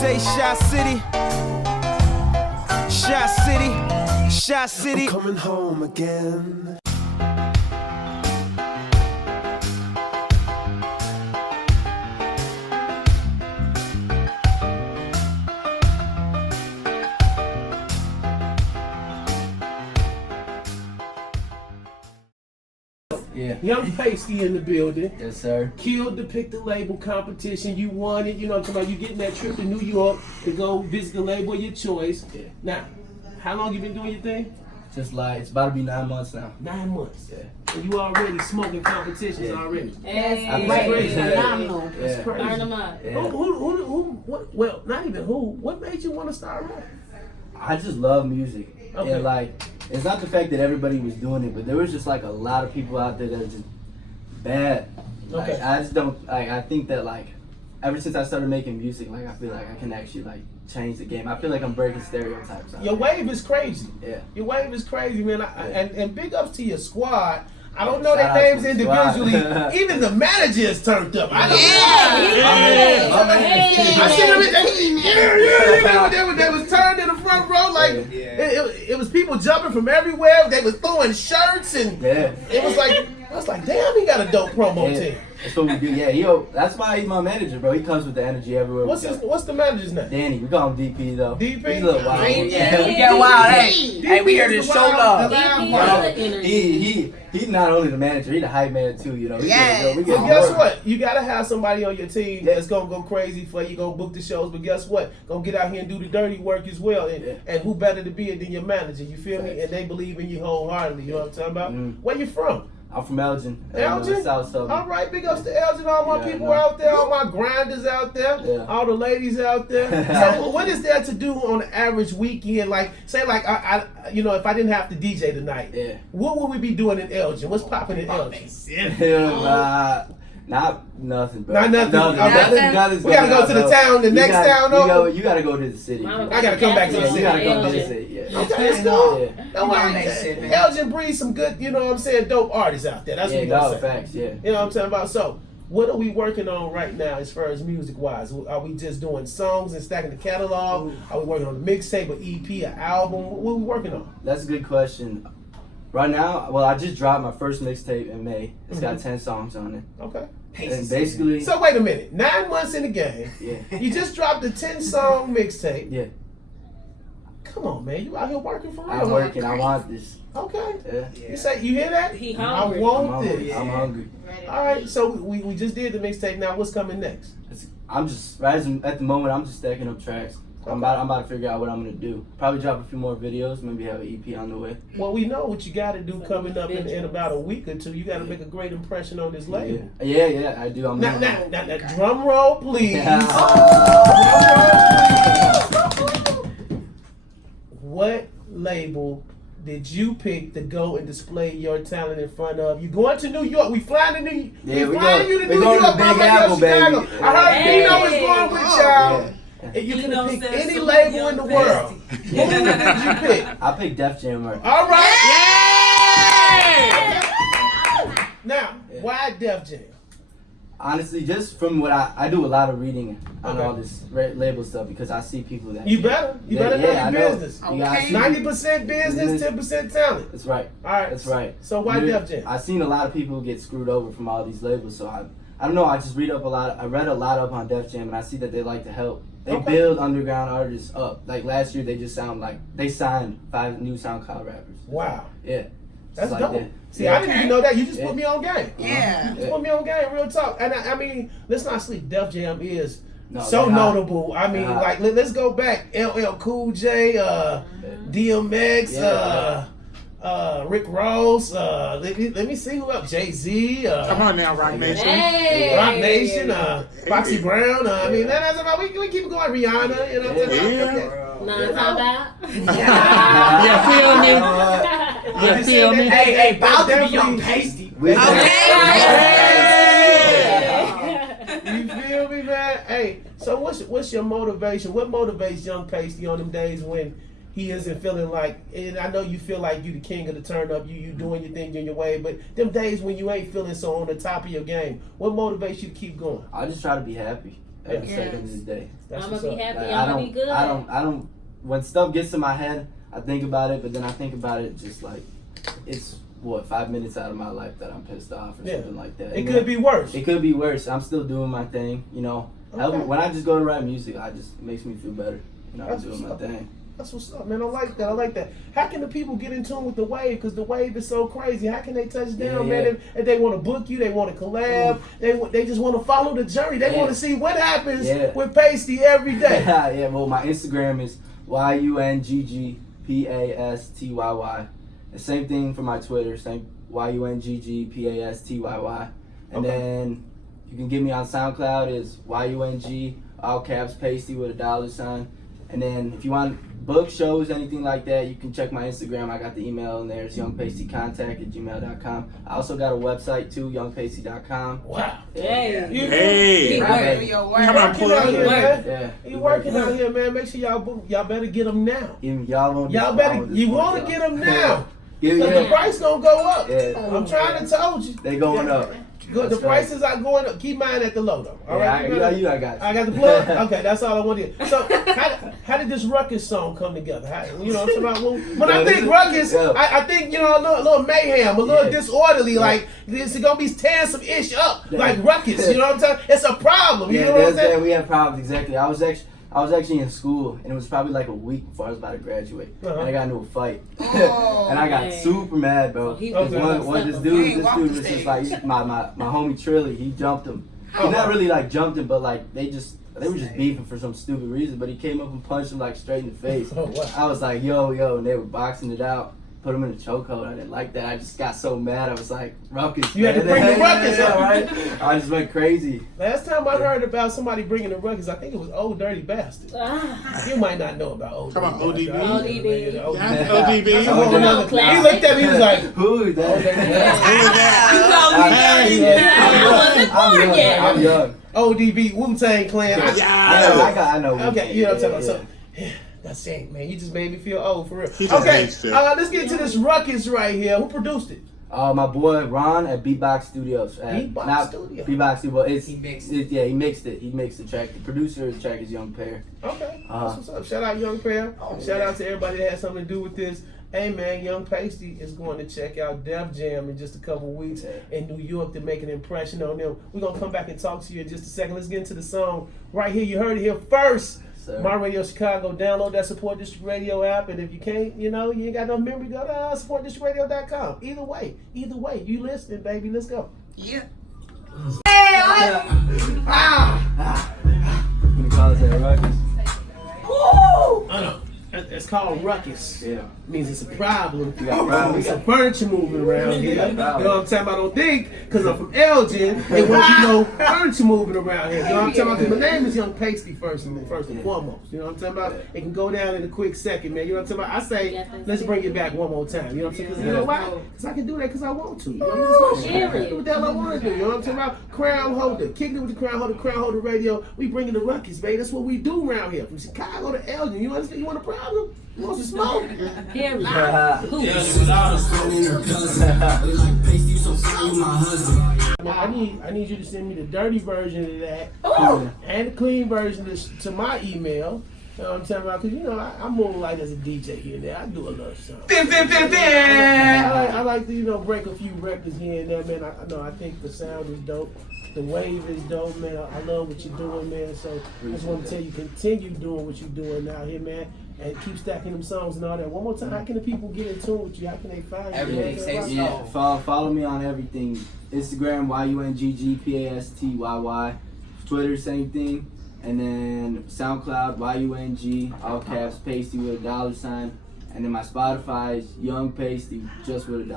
Say Shy City, Shy City, Shy City. I'm coming home again. Yeah. YunggPastyy in the building. Yes, sir. Killed the Pick the Label competition. You won it. You know what I'm talking about? You getting that trip to New York to go visit the label of your choice. Yeah. Now, how long you been doing your thing? Just like, it's about to be 9 months now. 9 months. Yeah. And you already smoking competitions already. Hey, I That's think- crazy. phenomenal. Yeah. That's crazy. Learn them up. Yeah. Well, not even who. What made you want to start rapping? I just love music. Okay. And like, it's not the fact that everybody was doing it, but there was just like a lot of people out there that are just bad. Like, Okay. I just don't, like, I think that like, ever since I started making music, like I feel like I can actually like change the game. I feel like I'm breaking stereotypes out Your there. wave is crazy. Yeah. Your wave is crazy, man. And big ups to your squad. I don't know Shout their out names to the squad. individually. Even the manager is turned up. I don't Hey. I seen them. They was turned in the front row like it was people jumping from everywhere. They was throwing shirts and Yeah. it was like I was like, damn, he got a dope promo Yeah. team. That's what we do. Yeah, that's why he's my manager, bro. He comes with the energy everywhere. What's we go. the manager's name? Danny. We call him DP though. DP? He's a little wild. Yeah, we got wild. Hey, we here to show love. He's not only the manager, he's the hype man too. You know. We Yeah. get But guess what? You gotta have somebody on your team that's gonna go crazy for you, gonna book the shows. But guess what? Gonna get out here and do the dirty work as well. And who better to be it than your manager? You feel me? And they believe in you wholeheartedly. You know what I'm talking about? Where you from? I'm from Elgin. Elgin? South Suburb. All right, big ups to Elgin. All my Yeah, people no. out there, all my grinders out there, Yeah. all the ladies out there. So what is there to do on an average weekend? Like, say, like I if I didn't have to DJ tonight, Yeah. what would we be doing in Elgin? What's popping in Elgin? Not nothing, bro. Not nothing. Nothing. Nothing. We gotta go to the town, the next town over. You gotta go to the city. Mama, I gotta come back to the Yeah, city. you gotta come to the Elgin. city. Yeah. Okay, let's go. Yeah. Don't worry. Elgin breeds some good, you know what I'm saying, dope artists out there. That's what we no, gonna say. facts, yeah. You know what I'm saying about? So, what are we working on right now as far as music wise? Are we just doing songs and stacking the catalog? Are we working on a mixtape, an EP, an album? What are we working on? That's a good question. Right now, well, I just dropped my first mixtape in May. It's got 10 songs on it. Okay. And basically, So wait a minute. 9 months in the game. yeah. You just dropped a 10-song mixtape. Yeah. Come on, man. You out here working for real. I'm working. I want this. Okay. Yeah. You say you hear that? He I hungry. I'm want hungry. this. I'm hungry. All right. So we just did the mixtape. Now what's coming next? I'm just at the moment. I'm just stacking up tracks. I'm about to figure out what I'm gonna do. Probably drop a few more videos. Maybe have an EP on the way. Well, we know what you got to do coming up in about a week or two. You got to make a great impression on this label. Yeah, I do. I'm Now, drum roll, please. Yeah. Drum roll, please. What label did you pick to go and display your talent in front of? You going to New York? We flying to New York. Yeah, we flying you to New going York. to Big Mama, Apple, Chicago. baby. I heard Hey. Dino is going with y'all. Yeah. And you Dino can pick says any salute label in the Young world. Pasty. Who did you pick? I picked Def Jam right. All right. Now, why Def Jam? Honestly, just from what I do a lot of reading on Okay. all this label stuff because I see people that You better know I your know. business. You gotta see 90% business, 10% talent. That's right. All right. That's right. So why Def Jam? I've seen a lot of people get screwed over from all these labels, so I don't know. I just read up a lot. I read a lot up on Def Jam, and I see that they like to help. They Okay. build underground artists up. Like last year, they just sound like they signed 5 new SoundCloud rappers. Wow. Yeah, That's Just dope. that. See, Yeah. I didn't even know that. You just Yeah. put me on game. Yeah. You just put me on game, real talk. And I mean, let's not sleep. Def Jam is No, so they're hot. notable. I mean, They're hot. like, let's go back. LL Cool J, DMX, Rick Ross. Let me see who else. Jay-Z. Come on now, Rock Nation. Hey. Rock Nation, Foxy Brown. I mean, that's about we keep going. Rihanna, you know what I'm saying? Yeah. None time out. You feel me? You feel me? Hey, about to be YunggPastyy. You feel me, man? Hey, so what's your motivation? What motivates YunggPastyy on them days when he isn't feeling like? And I know you feel like you the king of the turn up. You doing your thing in your way, but them days when you ain't feeling so on the top of your game, what motivates you to keep going? I just try to be happy. every second of the day. That's I'm what's gonna be up. happy. Like, I'm gonna be good. I don't. When stuff gets in my head, I think about it, but then I think about it just like it's 5 minutes out of my life that I'm pissed off or something like that. It could be worse. It could be worse. I'm still doing my thing, you know. Okay. When I just go to write music, it makes me feel better. You know, I'm That's doing my what's up. thing. That's what's up, man. I like that. I like that. How can the people get in tune with the wave? Because the wave is so crazy. How can they touch down, man? If they want to book you, they want to collab, they just want to follow the journey. They want to see what happens with Pastyy every day. Yeah, well, my Instagram is YunggPastyy. The same thing for my Twitter, same YunggPastyy. And then you can get me on SoundCloud is YUNG, all caps, Pastyy with $. And then if you want book shows, anything like that, you can check my Instagram. I got the email in there. It's YunggPastycontact@gmail.com. I also got a website too, YunggPastyy.com. Wow. Hey. Hey. Come on, Working out here, man. Yeah. You working out here, man. Make sure y'all better get them now. Y'all want You want to get them now. Yeah. Because the price going to go up. Yeah. I'm trying to told you. They going up. Good. The prices are going up. Keep mine at the low though. All right. I got you. I got the plug. Okay, that's all I want to hear. So, how did this Ruckus song come together? You know what I'm talking about? When I think Ruckus, I think a little mayhem, a little disorderly. Like it's gonna be tearing some ish up, like Ruckus. You know what I'm saying? It's a problem. You know what I'm saying? We have problems exactly. I was actually in school, and it was probably like a week before I was about to graduate, and I got into a fight, and I got super mad, bro. Because this dude was just like my homie Trilly. He jumped him. He not really like jumped him, but like they were just beefing for some stupid reason. But he came up and punched him like straight in the face. I was like, yo, and they were boxing it out. Put him in a chokehold. I didn't like that. I just got so mad. I was like, Ruckus. You had to bring the Ruckus up, right? I just went crazy. Last time I heard about somebody bringing the Ruckus, I think it was Old Dirty Bastard. You might not know about Old Dirty Bastard. ODB. That's ODB. He looked at me, he was like, who is that? I'm young. ODB, Wu-Tang Clan. I know. Okay, you know what I'm talking about. So, that's it, man. You just made me feel old, for real. He just Okay, hates it. let's get to this Ruckus right here. Who produced it? My boy Ron at Beatbox Studios. Beatbox Studios. Beatbox Studios. Well, He mixed he mixed it. He mixed the track. The producer of the track is YunggPastyy. Okay, that's what's up. Shout out YunggPastyy. Shout out to everybody that had something to do with this. Hey man, YunggPastyy is going to check out Def Jam in just a couple weeks in New York to make an impression on them. We're going to come back and talk to you in just a second. Let's get into the song right here. You heard it here first. MyRadioChicago. Download that Support District Radio app, and if you can't, you ain't got no memory, go to supportdistrictradio.com. Either way, you listening, baby. Let's go. Yeah. We call it that Ruckus. Woo! I know. It's called Ruckus. Yeah. Means it's a problem. You got problems. It's some furniture moving around here. You know what I'm talking about? I don't think, because I'm from Elgin, it won't be no furniture moving around here. You know what I'm talking about? 'Cause my name is YunggPastyy first and foremost. You know what I'm talking about? It can go down in a quick second, man. You know what I'm talking about? I say, let's bring it back one more time. You know what I'm saying? Because you know why? Because I can do that because I want to. You know what I'm saying? I can do what the hell I want to do. You know what I'm talking about? Crown holder. Kicking it with the crown holder radio. We bringing the Ruckus, baby. That's what we do around here. From Chicago to Elgin. You understand? You want a problem? You want some smoke? Here we go. I need you to send me the dirty version of that and the clean version to my email. You know what I'm talking about? Because, I'm more like as a DJ here and there. I do a little something. I like to, break a few records here and there, man. I think the sound is dope. The wave is dope, man. I love what you're doing, man. So I just want to tell you, continue doing what you're doing out here, man. And keep stacking them songs and all that. One more time, how can the people get in tune with you? How can they find you? Everything. Yeah, follow me on everything. Instagram, YunggPastyy. Twitter, same thing. And then SoundCloud, YUNG, all caps, Pastyy with $. And then my Spotify is YunggPastyy, just with $,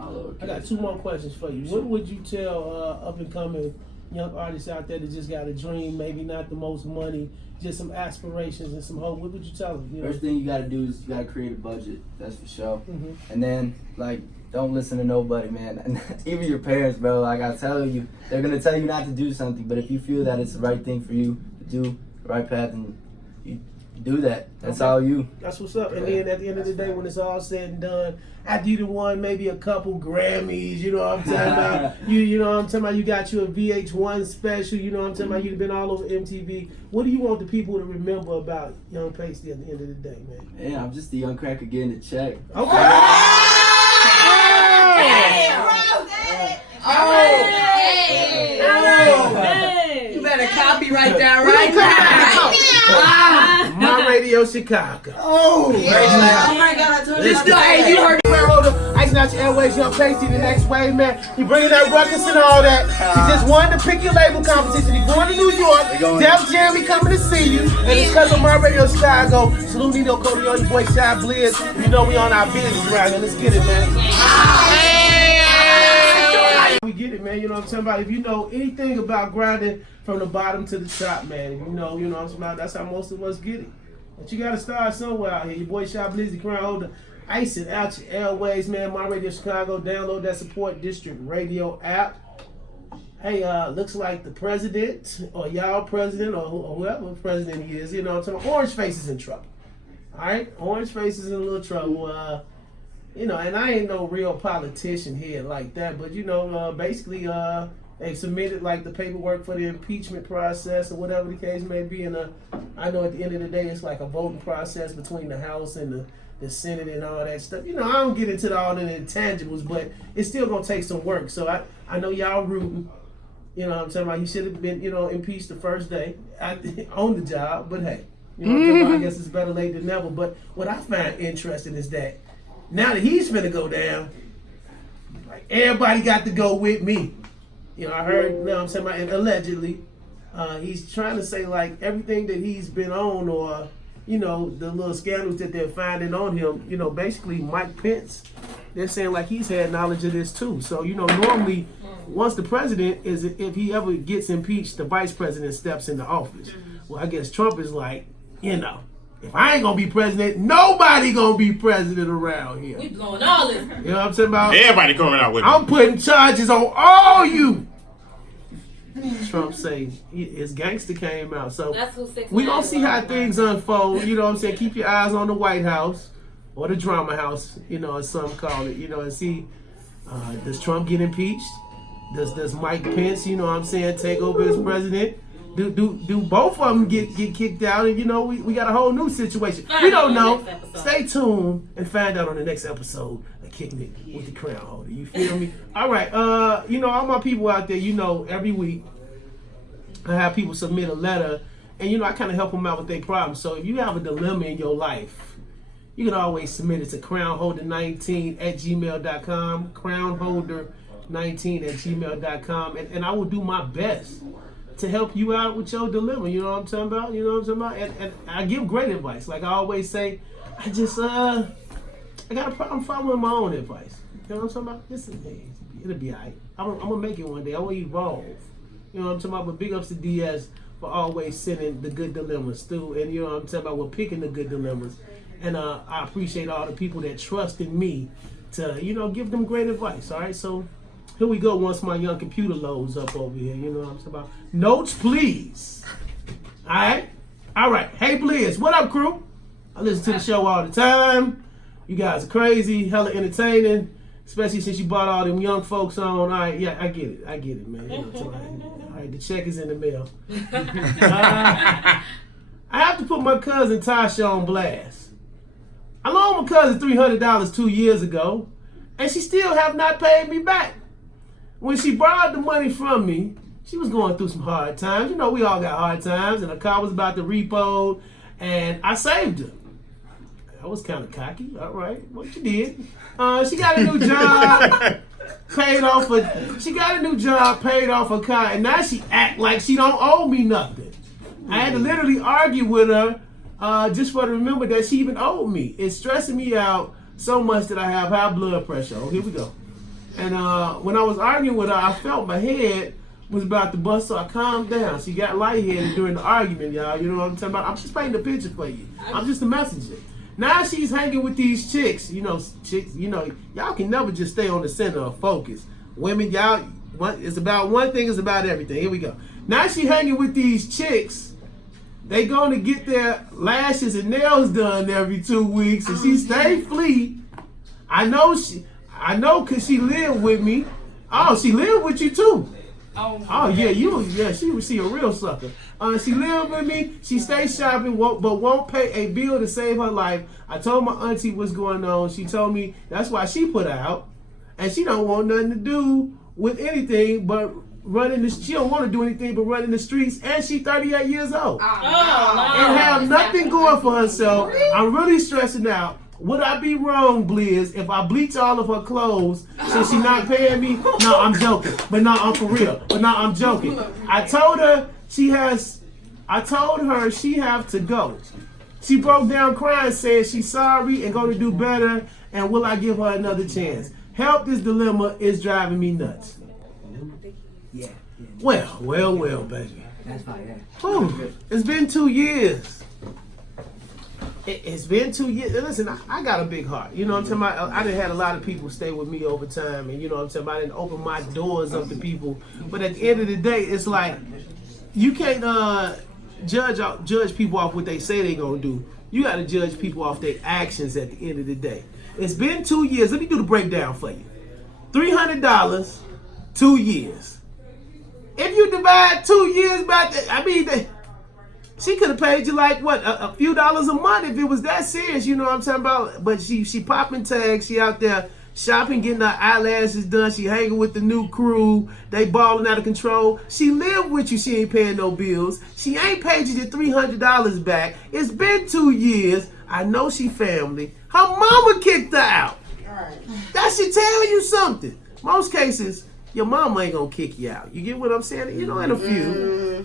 all over. I got two more questions for you. What would you tell up and coming young artists out there that just got a dream, maybe not the most money, just some aspirations and some hope? What would you tell them? First thing you gotta do is you gotta create a budget, that's for sure. And then, don't listen to nobody, man. And even your parents, bro, like I tell you, they're gonna tell you not to do something, but if you feel that it's the right thing for you to do, the right path, and you do that. That's all you. That's what's up. And then at the end of the day, when it's all said and done, after you done won maybe a couple Grammys, you know what I'm talking about? You know what I'm talking about? You got you a VH1 special, you know what I'm talking about? You've been all over MTV. What do you want the people to remember about YunggPastyy at the end of the day, man? Yeah, I'm just a young cracker getting a check. Okay. You better copyright that right now. MyRadioChicago. Oh my God, I told you. Hey, you heard icing out your airways, YunggPastyy, the next wave, man. He bringing that ruckus and all that. He just won the Pick Your Label competition. He going to New York. Def Jam, he coming to see you. And it's because of MyRadioChicago. Salute Nino Cody on your boy Chi Blizz. You know we on our business around here. Let's get it, man. We get it, man. You know what I'm talking about? If you know anything about grinding from the bottom to the top, man, you know what I'm talking about? That's how most of us get it. But you got to start somewhere out here. Your boy ChiBlizz, the crown holder. Icing out your airways, man. MyRadioChicago. Download that Support District Radio app. Hey, looks like the president, or y'all president, or whoever president he is, you know what I'm talking about? Orange Face is in trouble. All right? Orange Face is in a little trouble. You know, and I ain't no real politician here like that, but, you know, basically, they submitted, like, the paperwork for the impeachment process or whatever the case may be, and I know at the end of the day, it's like a voting process between the House and the Senate and all that stuff. You know, I don't get into all the intangibles, but it's still going to take some work. So I know y'all rooting. You know what I'm talking about? He should have been, you know, impeached the first day on the job, but hey, you know what I'm talking about? I guess it's better late than never. But what I find interesting is that now that he's finna go down, like, everybody got to go with me. You know, I heard, you know what I'm saying, and allegedly, he's trying to say, like, everything that he's been on, or, you know, the little scandals that they're finding on him, you know, basically Mike Pence, they're saying, like, he's had knowledge of this too. So, you know, normally, once the president if he ever gets impeached, the vice president steps into office. Well, I guess Trump is like, you know, if I ain't gonna be president, nobody gonna be president around here. We blowing all this. You know what I'm saying about? Everybody coming out with me. I'm putting charges on all you. Trump say his gangster came out. So we gonna see how things unfold. You know what I'm saying? Keep your eyes on the White House or the drama house, you know, as some call it. You know, and see, does Trump get impeached? Does Mike Pence, you know what I'm saying, take over as president? Do both of them get kicked out? And, you know, we got a whole new situation. We don't know. Stay tuned and find out on the next episode of Kicking It with the Crown Holder. You feel me? All right. You know, all my people out there, you know, every week I have people submit a letter, and, you know, I kind of help them out with their problems. So if you have a dilemma in your life, you can always submit it to crownholder19@gmail.com, crownholder19@gmail.com, and I will do my best to help you out with your dilemma. You know what I'm talking about? You know what I'm talking about? And I give great advice. Like I always say, I just, I got a problem following my own advice. You know what I'm talking about? Listen, hey, it'll be all right. I'm going to make it one day. I want to evolve. You know what I'm talking about? But big ups to DS for always sending the good dilemmas through. And you know what I'm talking about? We're picking the good dilemmas. And I appreciate all the people that trust in me to, you know, give them great advice. All right? So here we go once my young computer loads up over here. You know what I'm talking about? Notes, please. All right? All right. Hey, Blizz. What up, crew? I listen to the show all the time. You guys are crazy, hella entertaining, especially since you brought all them young folks on. All right, yeah, I get it, man. You know, all right, the check is in the mail. I have to put my cousin Tasha on blast. I loaned my cousin $300 2 years ago, and she still have not paid me back. When she borrowed the money from me, she was going through some hard times. You know, we all got hard times, and her car was about to repo, and I saved her. I was kind of cocky. All right, what you did? She got a new job, paid off her car, and now she act like she don't owe me nothing. I had to literally argue with her just for her to remember that she even owed me. It's stressing me out so much that I have high blood pressure. Oh, here we go. And when I was arguing with her, I felt my head was about to bust, so I calmed down. She got lightheaded during the argument, y'all. You know what I'm talking about? I'm just painting the picture for you. I'm just a messenger. Now she's hanging with these chicks. You know, y'all can never just stay on the center of focus. Women, y'all, it's about one thing, it's about everything. Here we go. Now she hanging with these chicks they going to get their lashes and nails done every 2 weeks, and she stay fleet. I know cause she lived with me. Oh, she lived with you too. Oh yeah, she a real sucker. She lived with me. She stays shopping, but won't pay a bill to save her life. I told my auntie what's going on. She told me that's why she put her out, and she don't want nothing to do with anything but she don't want to do anything but run in the streets, and she 38 years old. And have nothing going for herself. I'm really stressing out. Would I be wrong, Blizz, if I bleach all of her clothes since she not paying me? No, I'm joking. But no, I'm for real. But no, I'm joking. I told her she have to go. She broke down crying, said she's sorry and going to do better, and will I give her another chance? Help, this dilemma is driving me nuts. Yeah. Well, baby. That's fine. Whew, it's been 2 years. It's been 2 years. Listen, I got a big heart. You know what I'm talking about? I done had a lot of people stay with me over time, and you know what I'm talking about? I didn't open my doors up to people. But at the end of the day, it's like, you can't judge people off what they say they gonna do. You gotta judge people off their actions at the end of the day. It's been 2 years. Let me do the breakdown for you. $300, 2 years. If you divide 2 years by that, she could have paid you like what, a few dollars a month if it was that serious, you know what I'm talking about? But she popping tags, she out there shopping, getting her eyelashes done, she hanging with the new crew, they balling out of control. She lived with you, she ain't paying no bills. She ain't paid you the $300 back. It's been 2 years. I know she family. Her mama kicked her out. That should tell you something. Most cases, your mama ain't gonna kick you out. You get what I'm saying? You know, in a few.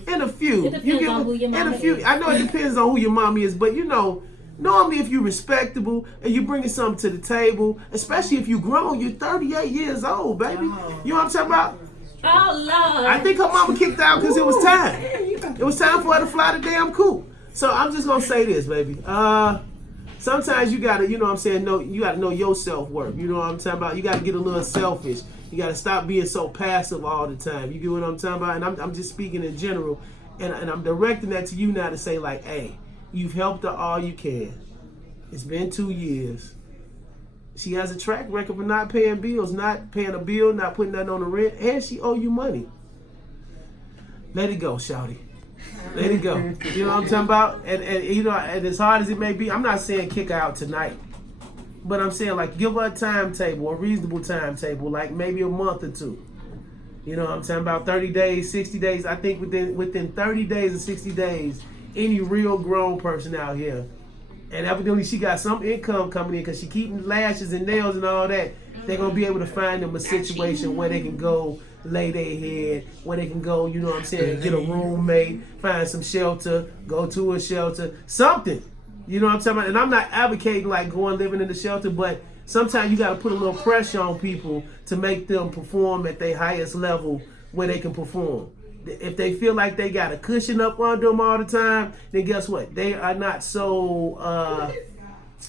It depends on who your mama is. I know it depends on who your mama is, but you know, normally if you're respectable and you bringing something to the table, especially if you grown, you're 38 years old, baby. You know what I'm talking about? Oh, Lord. I think her mama kicked her out because it was time. It was time for her to fly the damn coop. So I'm just gonna say this, baby. Sometimes you gotta, you know what I'm saying, you gotta know your self-worth. You know what I'm talking about? You gotta get a little selfish. You gotta stop being so passive all the time. You get what I'm talking about? And I'm just speaking in general. And I'm directing that to you now to say like, hey, you've helped her all you can. It's been 2 years. She has a track record for not paying bills, not paying a bill, not putting that on the rent, and she owe you money. Let it go, shawty. Let it go. You know what I'm talking about? And you know, and as hard as it may be, I'm not saying kick her out tonight. But I'm saying like give her a timetable, a reasonable timetable, like maybe a month or two. You know what I'm talking about? 30 days, 60 days. I think within 30 days or 60 days, any real grown person out here, and evidently she got some income coming in because she keeping lashes and nails and all that, they're going to be able to find them a situation where they can go lay their head, where they can go, you know what I'm saying, get a roommate, find some shelter, go to a shelter, something. You know what I'm talking about? And I'm not advocating like going living in the shelter, but sometimes you got to put a little pressure on people to make them perform at their highest level where they can perform. If they feel like they got a cushion up under them all the time, then guess what? They are not so,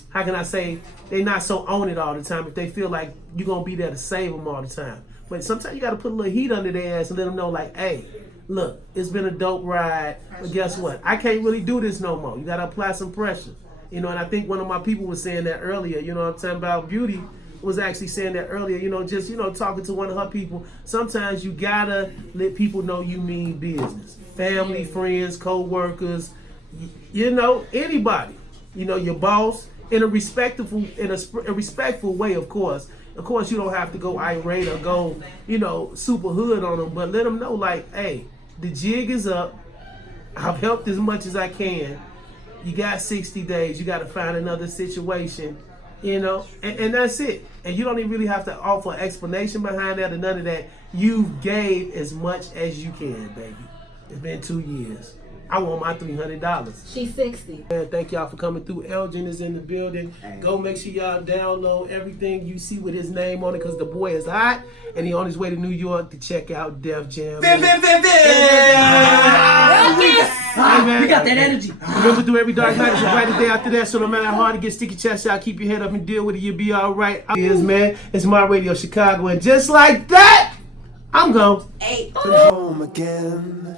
how can I say, they're not so on it all the time if they feel like you're going to be there to save them all the time. But sometimes you got to put a little heat under their ass and let them know like, hey, look, it's been a dope ride, but guess what? I can't really do this no more. You got to apply some pressure. You know, and I think one of my people was saying that earlier, you know what I'm talking about? Beauty was actually saying that earlier, you know, just, you know, talking to one of her people. Sometimes you got to let people know you mean business. Family, friends, co-workers, you know, anybody. You know, your boss, in a respectful way, of course. Of course, you don't have to go irate or go, you know, super hood on them, but let them know like, hey, the jig is up. I've helped as much as I can. You got 60 days. You got to find another situation, you know, and that's it. And you don't even really have to offer an explanation behind that or none of that. You gave as much as you can, baby. It's been 2 years. I want my $300. She's 60. Man, thank y'all for coming through. Elgin is in the building. Go make sure y'all download everything you see with his name on it because the boy is hot and he on his way to New York to check out Def Jam. We got that energy. Remember, through every dark night, it's a brighter day after that. So no matter how hard it gets, stick your chest out, keep your head up and deal with it. You'll be all right. Man, it's My Radio Chicago, and just like that, I'm gone. Home again.